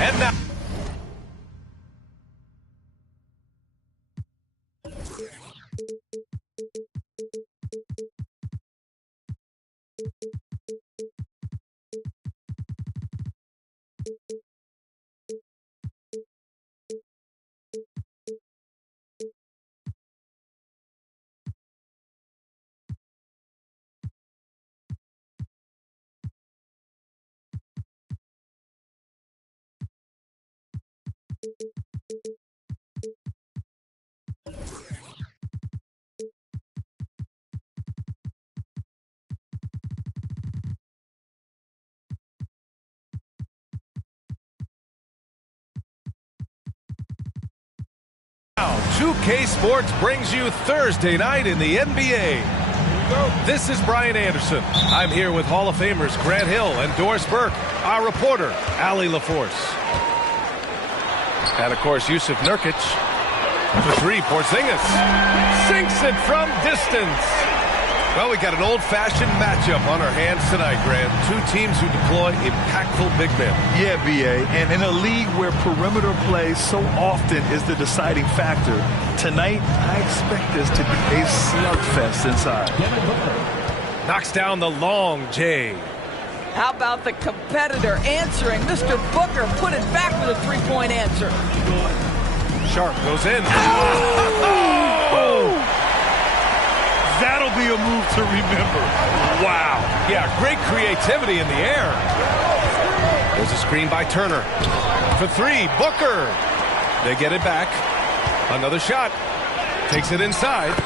And now. Now, 2K Sports brings you Thursday night in the NBA. This is Brian Anderson. I'm here with Hall of Famers Grant Hill and Doris Burke, our reporter, Allie LaForce. And, of course, Yusuf Nurkic. For three, Porzingis sinks it from distance. Well, we got an old-fashioned matchup on our hands tonight, Grant. Two teams who deploy impactful big men. Yeah, B.A., and in a league where perimeter play so often is the deciding factor, tonight I expect this to be a slugfest inside. Knocks down the long J. How about the competitor answering? Mr. Booker put it back with a three-point answer. Sharp goes in. Oh! That'll be a move to remember. Wow. Yeah, great creativity in the air. There's a screen by Turner. For three, Booker. They get it back. Another shot. Takes it inside.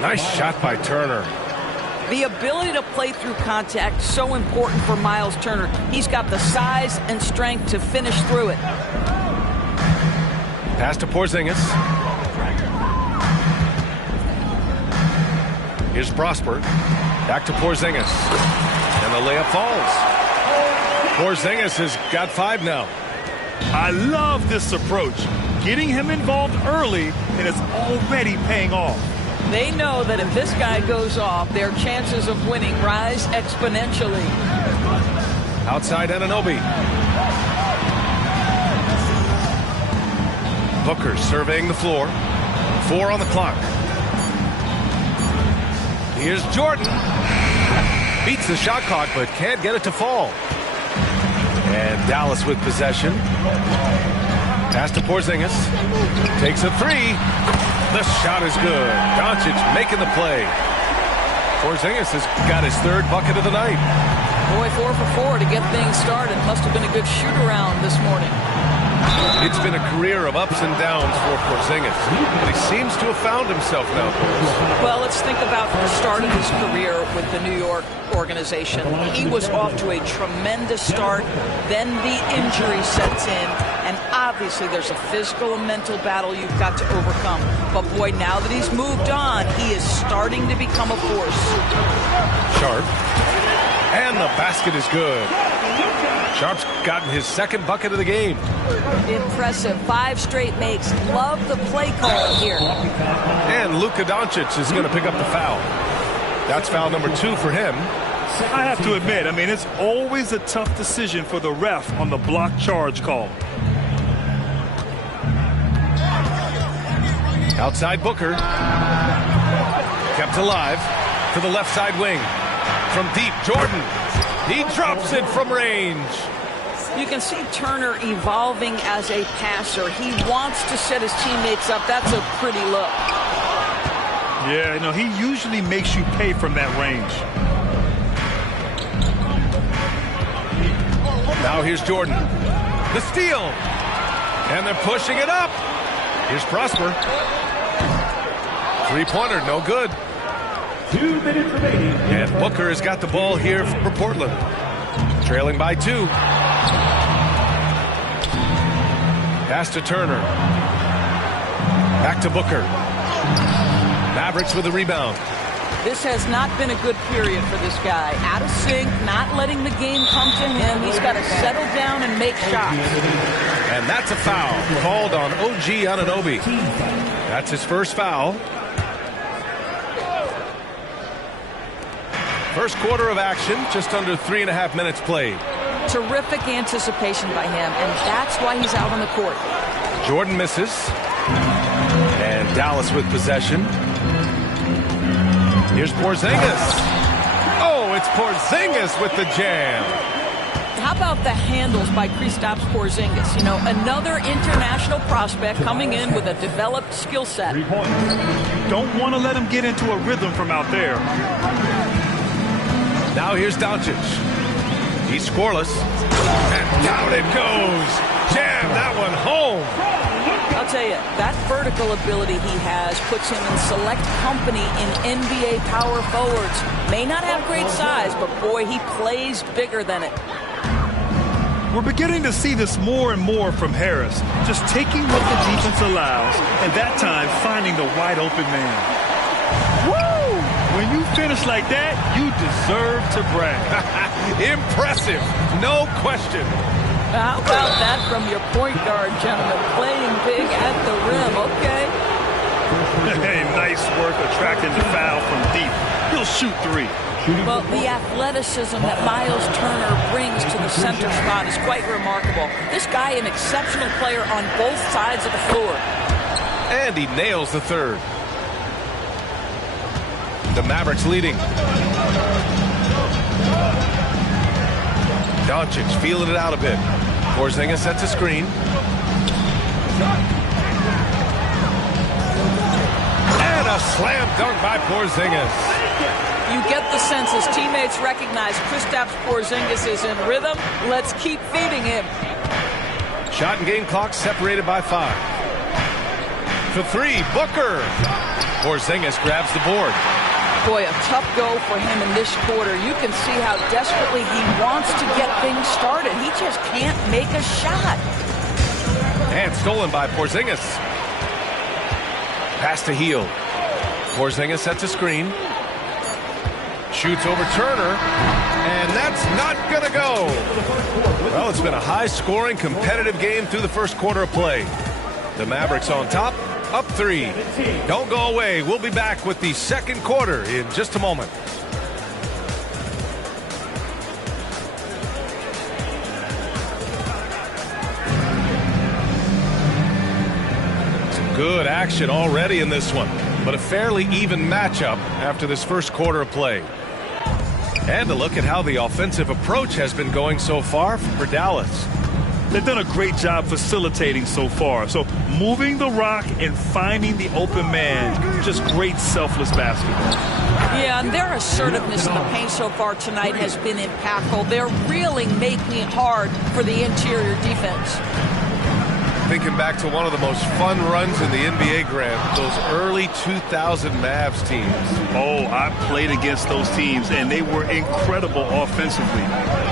Nice shot by Turner. The ability to play through contact, so important for Miles Turner. He's got the size and strength to finish through it. Pass to Porzingis. Here's Prosper. Back to Porzingis. And the layup falls. Porzingis has got 5 now. I love this approach. Getting him involved early, and it's already paying off. They know that if this guy goes off, their chances of winning rise exponentially. Outside Anunoby. Booker surveying the floor. 4 on the clock. Here's Jordan. Beats the shot clock, but can't get it to fall. And Dallas with possession. Pass to Porzingis. Takes a 3. The shot is good. Doncic making the play. Porzingis has got his 3rd bucket of the night. Boy, 4 for 4 to get things started. Must have been a good shoot-around this morning. It's been a career of ups and downs for Porzingis, but he seems to have found himself now. Well, let's think about the start of his career with the New York organization. He was off to a tremendous start, then the injury sets in, and obviously there's a physical and mental battle you've got to overcome. But boy, now that he's moved on, he is starting to become a force. Sharp. And the basket is good. Sharp's gotten his 2nd bucket of the game. Impressive. 5 straight makes. Love the play calling here. And Luka Doncic is going to pick up the foul. That's foul number 2 for him. I have to admit, it's always a tough decision for the ref on the block charge call. Outside Booker. Kept alive to the left side wing. From deep, Jordan. He drops it from range. You can see Turner evolving as a passer. He wants to set his teammates up. That's a pretty look. Yeah, he usually makes you pay from that range. Now here's Jordan. The steal. And they're pushing it up. Here's Prosper. 3-pointer, no good. 2 minutes remaining. And Booker has got the ball here for Portland. Trailing by 2. Pass to Turner. Back to Booker. Mavericks with a rebound. This has not been a good period for this guy. Out of sync, not letting the game come to him. He's got to settle down and make shots. And that's a foul called on OG Anunoby. That's his 1st foul. First quarter of action, just under 3.5 minutes played. Terrific anticipation by him, and that's why he's out on the court. Jordan misses. And Dallas with possession. Here's Porzingis. Oh, it's Porzingis with the jam. How about the handles by Kristaps Porzingis? You know, another international prospect coming in with a developed skill set. Don't want to let him get into a rhythm from out there. Now here's Doncic. He's scoreless. And down it goes. Jam that one home. I'll tell you, that vertical ability he has puts him in select company in NBA power forwards. May not have great size, but boy, he plays bigger than it. We're beginning to see this more and more from Harris, just taking what the defense allows, and that time finding the wide open man. Woo! When you finish like that, you deserve to brag. Impressive, no question. How about that from your point guard, gentlemen? Playing big at the rim, okay? Hey, nice work attracting the foul from deep. He'll shoot three. Well, the athleticism that Miles Turner brings to the center spot is quite remarkable. This guy, an exceptional player on both sides of the floor. And he nails the third. The Mavericks leading. Doncic feeling it out a bit. Porzingis sets a screen. And a slam dunk by Porzingis. You get the sense his teammates recognize Kristaps Porzingis is in rhythm. Let's keep feeding him. Shot and game clock separated by 5. For 3, Booker. Porzingis grabs the board. Boy, a tough go for him in this quarter. You can see how desperately he wants to get things started. He just can't make a shot. And stolen by Porzingis. Pass to Hield. Porzingis sets a screen. Shoots over Turner. And that's not going to go. Well, it's been a high-scoring, competitive game through the first quarter of play. The Mavericks on top, up 3. Don't go away. We'll be back with the second quarter in just a moment. Some good action already in this one, but a fairly even matchup after this first quarter of play. And a look at how the offensive approach has been going so far for Dallas. They've done a great job facilitating so far. So moving the rock and finding the open man, just great selfless basketball. Yeah, and their assertiveness in the paint so far tonight has been impactful. They're really making it hard for the interior defense. Thinking back to one of the most fun runs in the NBA, Grant, those early 2000 Mavs teams. Oh, I played against those teams, and they were incredible offensively.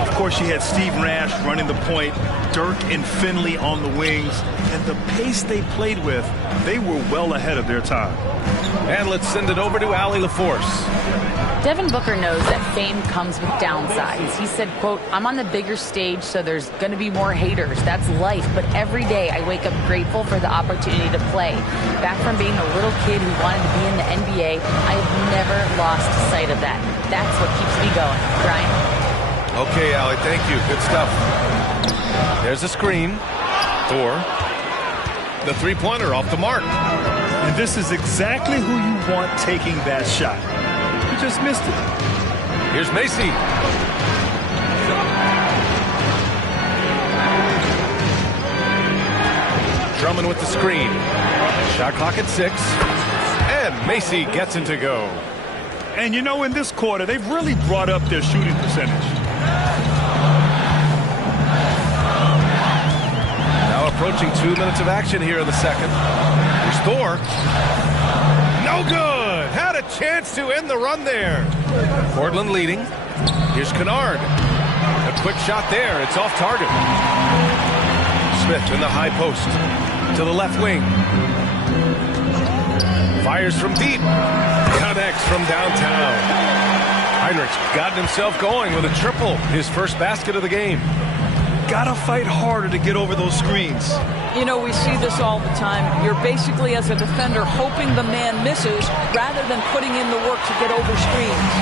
Of course, you had Steve Nash running the point, Dirk and Finley on the wings, and the pace they played with, they were well ahead of their time. And let's send it over to Allie LaForce. Devin Booker knows that fame comes with downsides. He said, quote, "I'm on the bigger stage, so there's going to be more haters. That's life. But every day I wake up grateful for the opportunity to play. Back from being a little kid who wanted to be in the NBA, I have never lost sight of that. That's what keeps me going." Brian? Okay, Allie, thank you. Good stuff. There's a screen. Thor. The three-pointer off the mark. And this is exactly who you want taking that shot. You just missed it. Here's Macy. Drummond with the screen. Shot clock at 6. And Macy gets it to go. And you know, in this quarter, they've really brought up their shooting percentage. Now approaching 2 minutes of action here in the second. Here's Thor. No good. Had a chance to end the run there. Portland leading. Here's Kennard. A quick shot there. It's off target. Smith in the high post. To the left wing. Fires from deep. Connects from downtown. Heinrich's gotten himself going with a triple. His first basket of the game. Gotta fight harder to get over those screens. You know, we see this all the time. You're basically, as a defender, hoping the man misses rather than putting in the work to get over screens.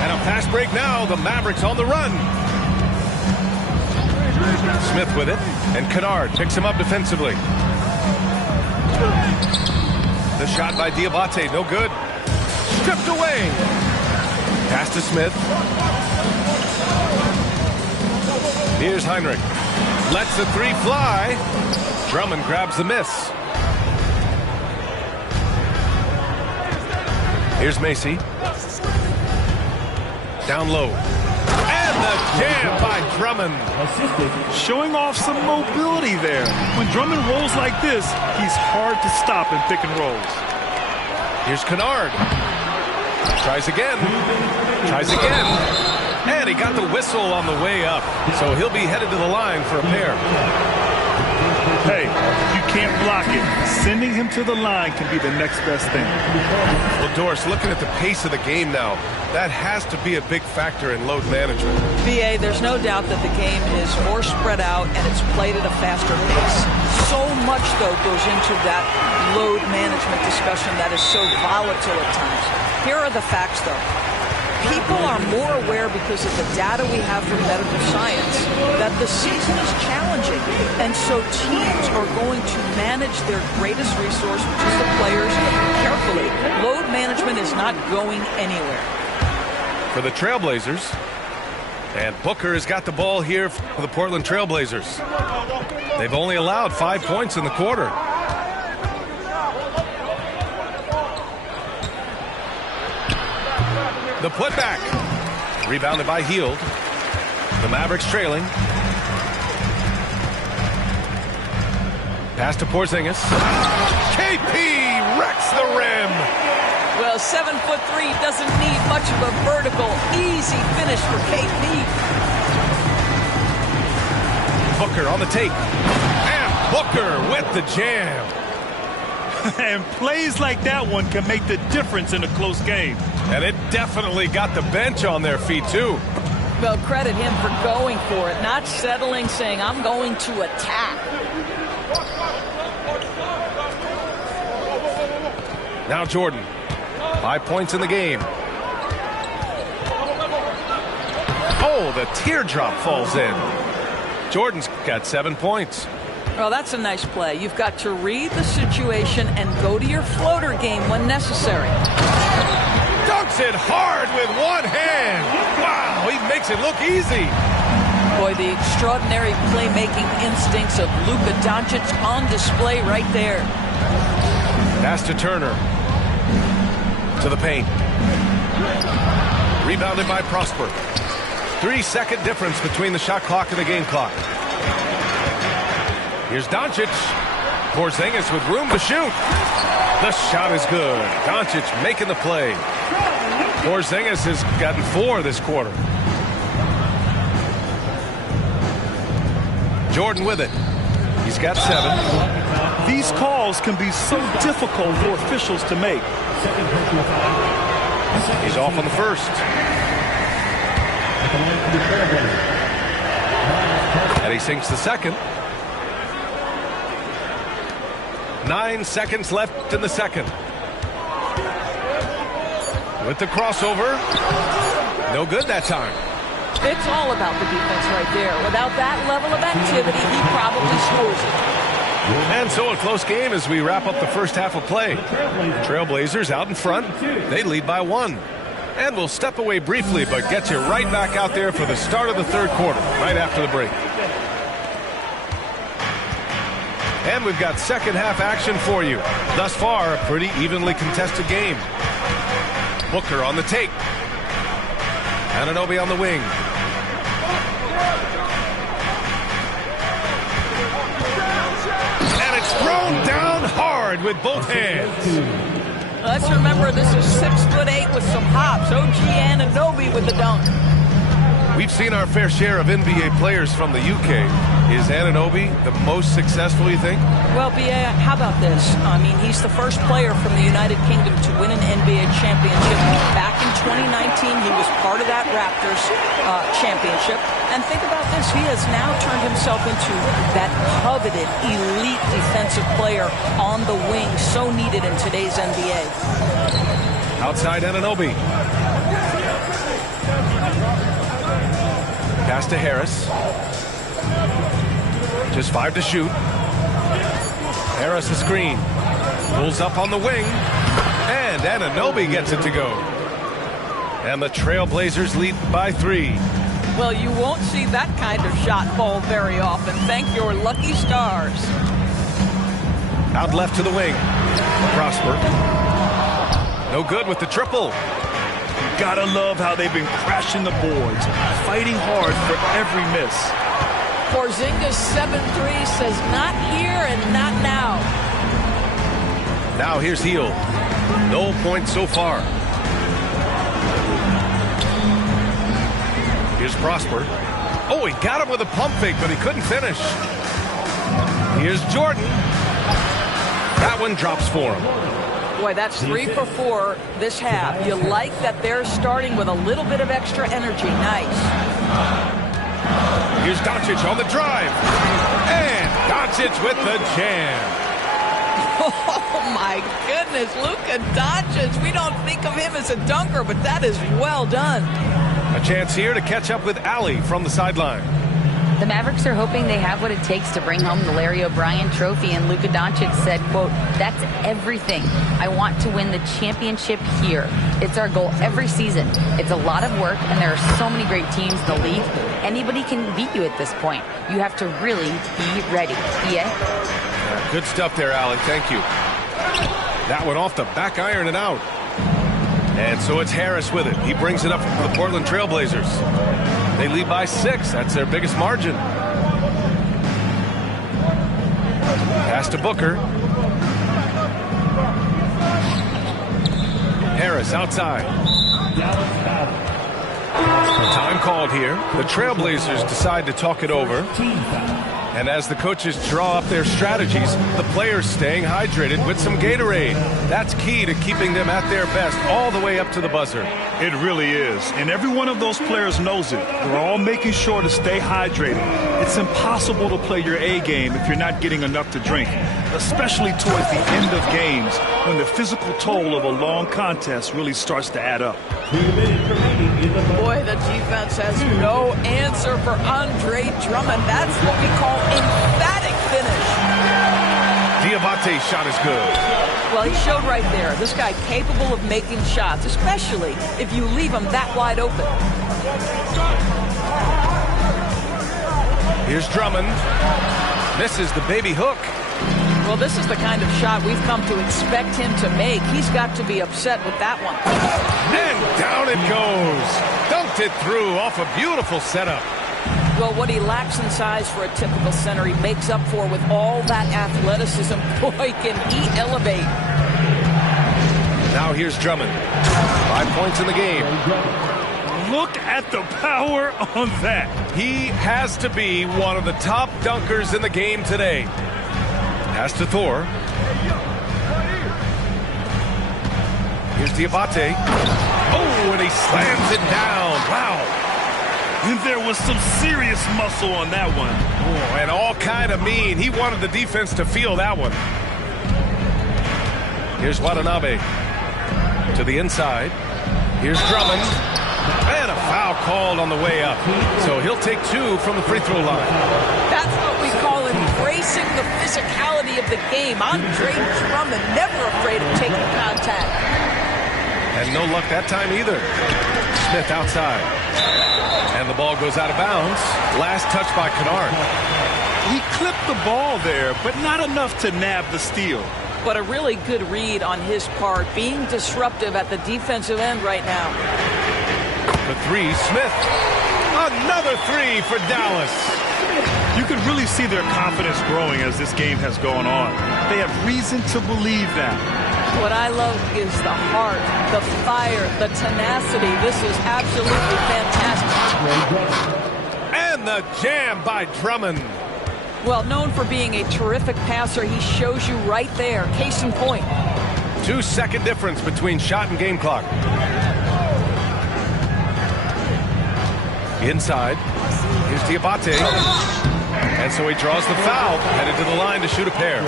And a fast break now. The Mavericks on the run. Smith with it, and Kennard picks him up defensively. The shot by Diabate, no good. Stripped away. Pass to Smith. Here's Heinrich. Lets the three fly. Drummond grabs the miss. Here's Macy. Down low. And the jam by Drummond. Showing off some mobility there. When Drummond rolls like this, he's hard to stop in pick and rolls. Here's Kennard. Tries again. Tries again. And he got the whistle on the way up. So he'll be headed to the line for a pair. Hey, you can't block it. Sending him to the line can be the next best thing. Well, Doris, looking at the pace of the game now, that has to be a big factor in load management. BA, there's no doubt that the game is more spread out and it's played at a faster pace. So much, though, goes into that load management discussion that is so volatile at times. Here are the facts, though. People are more aware because of the data we have from medical science that the season is challenging. And so teams are going to manage their greatest resource, which is the players, carefully. Load management is not going anywhere. For the Trailblazers, and Booker has got the ball here for the Portland Trailblazers. They've only allowed 5 points in the quarter. The putback. Rebounded by Hield. The Mavericks trailing. Pass to Porzingis. KP wrecks the rim. Well, 7'3" doesn't need much of a vertical. Easy finish for KP. Booker on the take. And Booker with the jam. And plays like that one can make the difference in a close game. And it definitely got the bench on their feet, too. Well, credit him for going for it, not settling, saying, I'm going to attack. Now Jordan. 5 points in the game. Oh, the teardrop falls in. Jordan's got 7 points. Well, that's a nice play. You've got to read the situation and go to your floater game when necessary. Dunks it hard with one hand. Wow, he makes it look easy. Boy, the extraordinary playmaking instincts of Luka Doncic on display right there. Pass to Turner. To the paint. Rebounded by Prosper. 3-second difference between the shot clock and the game clock. Here's Doncic. Porzingis with room to shoot. The shot is good. Doncic making the play. Porzingis has gotten 4 this quarter. Jordan with it. He's got 7. These calls can be so difficult for officials to make. He's off on the first. And he sinks the second. 9 seconds left in the second. With the crossover. No good that time. It's all about the defense right there. Without that level of activity, he probably scores it. And so a close game as we wrap up the first half of play. Trailblazers out in front. They lead by 1. And we'll step away briefly, but get you right back out there for the start of the third quarter, right after the break. And we've got second half action for you. Thus far, a pretty evenly contested game. Booker on the take. Anunoby on the wing. And it's thrown down hard with both hands. Let's remember this is 6'8" with some hops. OG Anunoby with the dunk. We've seen our fair share of NBA players from the UK. Is Anunoby the most successful, you think? Well, B.A., how about this? I mean, he's the first player from the United Kingdom to win an NBA championship. Back in 2019, he was part of that Raptors championship. And think about this. He has now turned himself into that coveted, elite defensive player on the wing, so needed in today's NBA. Outside Anunoby. Pass to Harris. Just 5 to shoot. Harris a screen. Pulls up on the wing. And Anunoby gets it to go. And the Trailblazers lead by 3. Well, you won't see that kind of shot fall very often. Thank your lucky stars. Out left to the wing. Prosper. No good with the triple. Gotta love how they've been crashing the boards, fighting hard for every miss. Porzingis 7-3 says not here and not now. Now here's Heel. No points so far. Here's Prosper. Oh, he got him with a pump fake, but he couldn't finish. Here's Jordan. That one drops for him. Boy, that's 3 for 4 this half. You like that they're starting with a little bit of extra energy. Nice. Here's Doncic on the drive. And Doncic with the jam. Oh, my goodness. Luka Doncic. We don't think of him as a dunker, but that is well done. A chance here to catch up with Allie from the sideline. The Mavericks are hoping they have what it takes to bring home the Larry O'Brien trophy, and Luka Doncic said, quote, "That's everything. I want to win the championship here. It's our goal every season. It's a lot of work, and there are so many great teams in the league. Anybody can beat you at this point. You have to really be ready." Yeah? Good stuff there, Allie. Thank you. That one off the back iron and out. And so it's Harris with it. He brings it up for the Portland Trailblazers. They lead by 6. That's their biggest margin. Pass to Booker. Harris outside. Time called here. The Trailblazers decide to talk it over. And as the coaches draw up their strategies, the players staying hydrated with some Gatorade. That's key to keeping them at their best all the way up to the buzzer. It really is. And every one of those players knows it. We're all making sure to stay hydrated. It's impossible to play your A game if you're not getting enough to drink, especially towards the end of games when the physical toll of a long contest really starts to add up. Boy, the defense has no answer for Andre Drummond. That's what we call emphatic finish. Diabate's shot is good. Well, he showed right there. This guy capable of making shots, especially if you leave him that wide open. Here's Drummond. Misses the baby hook. Well, this is the kind of shot we've come to expect him to make. He's got to be upset with that one. And down it goes. Dunked it through off a beautiful setup. Well, what he lacks in size for a typical center, he makes up for with all that athleticism. Boy, can he elevate. Now here's Drummond. 5 points in the game. Look at the power on that. He has to be one of the top dunkers in the game today. Pass to Thor. Here's Diabate. Oh, and he slams it down. Wow. And there was some serious muscle on that one. Oh, and all kind of mean. He wanted the defense to feel that one. Here's Watanabe. To the inside. Here's Drummond. And a foul called on the way up. So he'll take 2 from the free throw line. That's what we call embracing the physicality of the game. Andre Drummond, never afraid of taking contact. And no luck that time either. Smith outside. And the ball goes out of bounds. Last touch by Kennard. He clipped the ball there, but not enough to nab the steal. But a really good read on his part, being disruptive at the defensive end right now. The 3, Smith. Another 3 for Dallas. You can really see their confidence growing as this game has gone on. They have reason to believe that. What I love is the heart, the fire, the tenacity. This is absolutely fantastic. And the jam by Drummond. Well, known for being a terrific passer, he shows you right there. Case in point. 2-second difference between shot and game clock. Inside. Here's Diabate. And so he draws the foul, headed to the line to shoot a pair.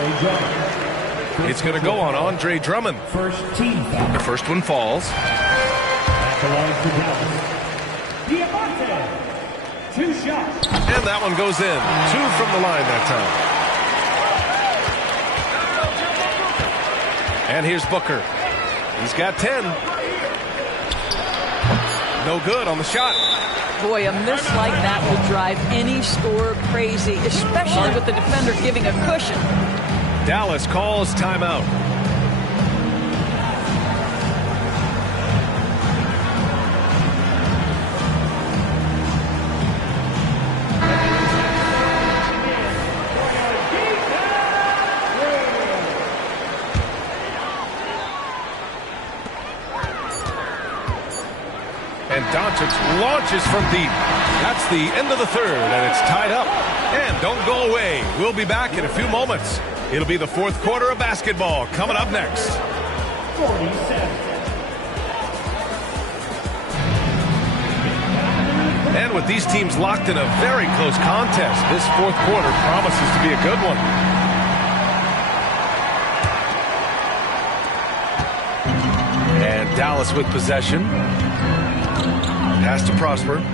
It's going to go on Andre Drummond. The first one falls. 2 shots. And that one goes in. 2 from the line that time. And here's Booker. He's got 10. No good on the shot. Boy, a miss like that will drive any scorer crazy, especially with the defender giving a cushion. Dallas calls timeout. And Doncic launches from deep. That's the end of the third, and it's tied up. And don't go away. We'll be back in a few moments. It'll be the fourth quarter of basketball coming up next. 47. And with these teams locked in a very close contest, this fourth quarter promises to be a good one. And Dallas with possession. Pass to Prosper. Doncic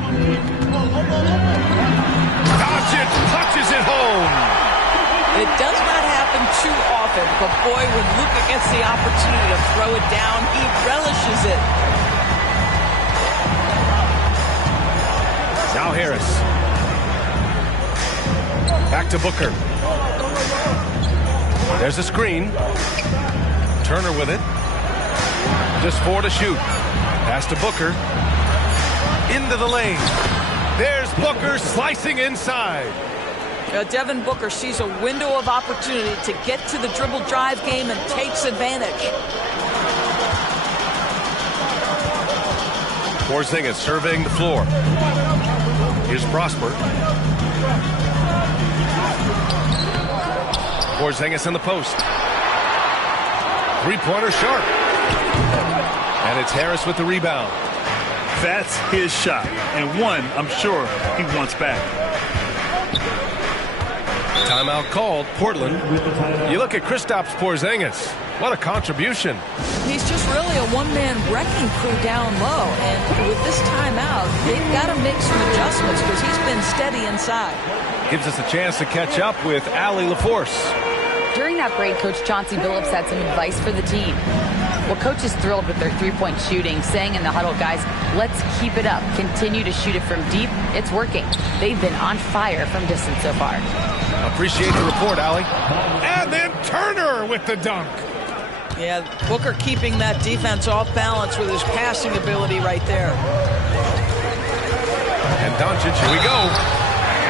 punches it home. It does not happen too often, but boy, when Luka gets the opportunity to throw it down, he relishes it. Now Harris. Back to Booker. There's a screen. Turner with it. Just 4 to shoot. Pass to Booker. Into the lane. There's Booker slicing inside. Devin Booker sees a window of opportunity to get to the dribble drive game and takes advantage. Porzingis surveying the floor. Here's Prosper. Porzingis in the post. Three-pointer sharp. And it's Harris with the rebound. That's his shot, and one I'm sure he wants back. Timeout called. Portland. You look at Kristaps Porzingis. What a contribution. He's just really a one-man wrecking crew down low, and with this timeout, they've got to make some adjustments because he's been steady inside. Gives us a chance to catch up with Allie LaForce. During that break, Coach Chauncey Billups had some advice for the team. Well, Coach is thrilled with their three-point shooting, saying in the huddle, guys, let's keep it up. Continue to shoot it from deep. It's working. They've been on fire from distance so far. Appreciate the report, Allie. And then Turner with the dunk. Yeah, Booker keeping that defense off balance with his passing ability right there. And Doncic, here we go.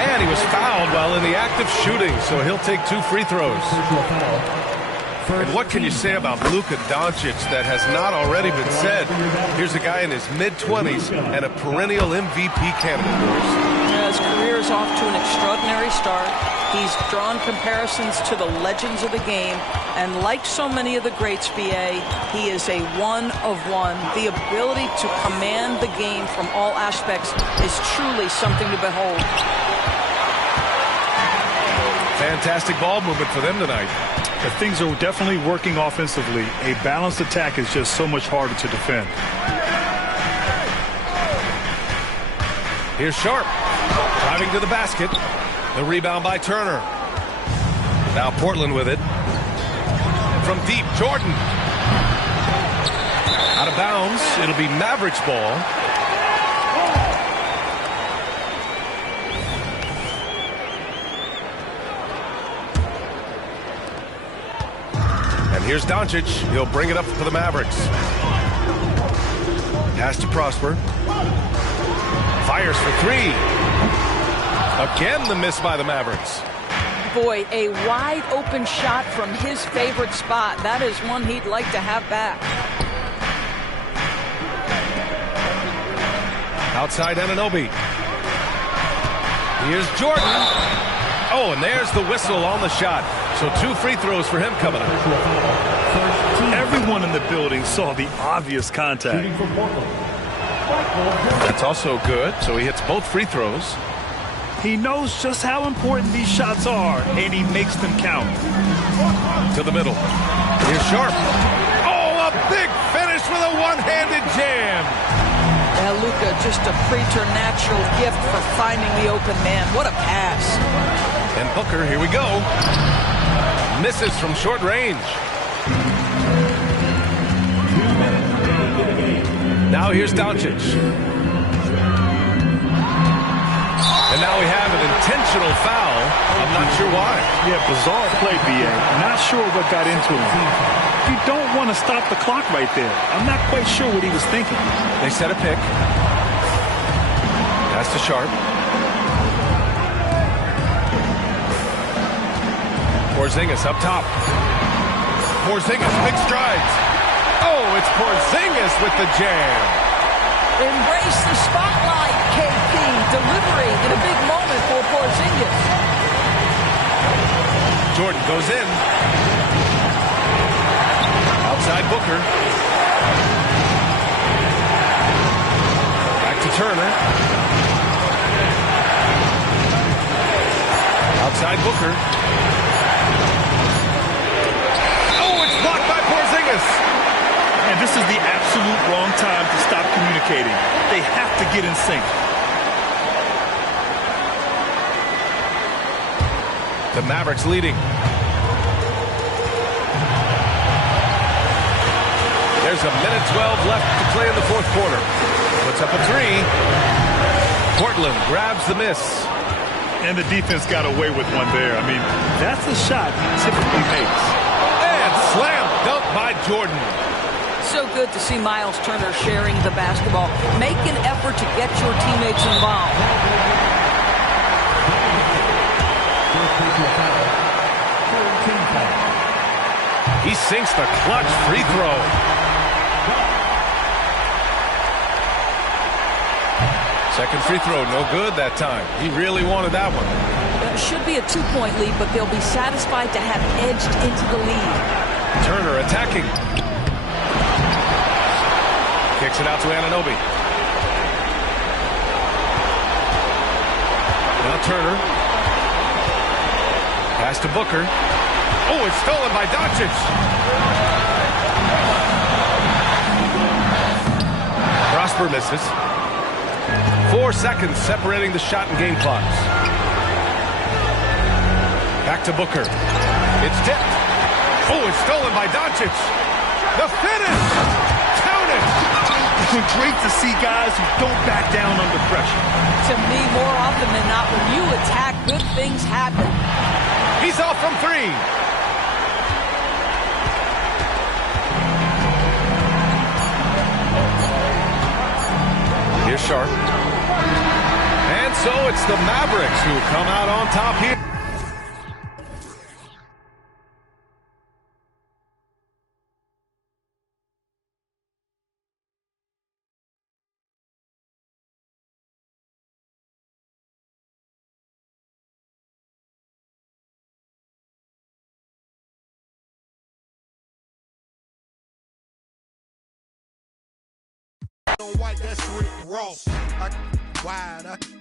And he was fouled while in the act of shooting, so he'll take 2 free throws. And what can you say about Luka Doncic that has not already been said? Here's a guy in his mid-20s and a perennial MVP candidate. Yeah, his career is off to an extraordinary start. He's drawn comparisons to the legends of the game, and like so many of the greats, BA, he is a one of one. The ability to command the game from all aspects is truly something to behold. Fantastic ball movement for them tonight. But things are definitely working offensively. A balanced attack is just so much harder to defend. Here's Sharp driving to the basket. The rebound by Turner. Now Portland with it. From deep, Jordan. Out of bounds. It'll be Mavericks ball. And here's Doncic. He'll bring it up for the Mavericks. Pass to Prosper. Fires for 3. Again, the miss by the Mavericks. Boy, a wide open shot from his favorite spot. That is one he'd like to have back. Outside Anunoby. Here's Jordan. Oh, and there's the whistle on the shot. So 2 free throws for him coming up. Everyone in the building saw the obvious contact. That's also good. So he hits both free throws. He knows just how important these shots are, and he makes them count. To the middle. Here's Sharp. Oh, a big finish with a one-handed jam. Yeah, Luka, just a preternatural gift for finding the open man. What a pass. And Booker, here we go. Misses from short range. Now here's Doncic. And now we have an intentional foul. I'm not sure why. Yeah, bizarre play, B.A. Not sure what got into him. You don't want to stop the clock right there. I'm not quite sure what he was thinking. They set a pick. Pass to Sharp. Porzingis up top. Porzingis, big strides. Oh, it's Porzingis with the jam. Embrace the spotlight, KP. Delivery in a big moment for Porzingis. Jordan goes in. Outside Booker. Back to Turner. Outside Booker. Oh, it's blocked by Porzingis. And this is the absolute wrong time to stop communicating. They have to get in sync. The Mavericks leading. There's a minute 12 left to play in the fourth quarter. Puts up a three. Portland grabs the miss. And the defense got away with one there. I mean, that's a shot he typically makes. And slam dunk by Jordan. So good to see Miles Turner sharing the basketball. Make an effort to get your teammates involved. He sinks the clutch free throw. Second free throw, no good that time. He really wanted that one. It should be a 2-point lead, but they'll be satisfied to have edged into the lead. Turner attacking. Kicks it out to Anunoby. Now Turner. Pass to Booker. Oh, it's stolen by Doncic. Prosper misses. 4 seconds separating the shot and game clocks. Back to Booker. It's tipped. Oh, it's stolen by Doncic. The finish. Count it. It's great to see guys who don't back down under pressure. To me, more often than not, when you attack, good things happen. He's off from three. Here's Sharp. And so it's the Mavericks who come out on top here. White, that's Rick Ross. Wide.